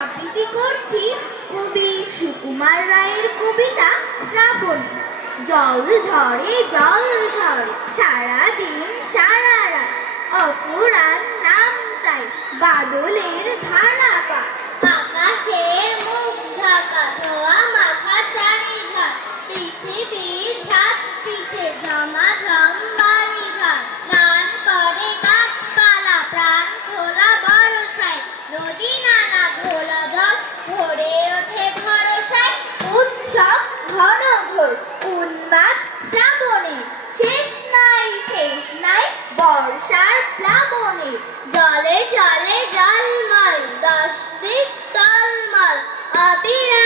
আবৃত্তি করছি কবি সুকুমার রায়ের কবিতা শ্রাবণ। জল ঝরে সারাদিন সারা রাত, অপরাধ নাম তাই বাদলের ধারাপা। আকাশের মুখ ঢাকা, ধোয়া মাথা চারিধার, পৃথিবীর ছাদ পিঠে ঝমাঝম বাড়ি ঘর। গান করে গাছপালা, প্রাণ খোলা বরসায়, নদী নালা ঘোলা জল ভরে ওঠে ভরসায়। উৎসব ঘন ঘোর উন্মাদ শ্রাবণে, শেষ নাই বর্ষার প্লাবনে। জলে জলে জলমল, 10 দিক টলমল, অবিরাম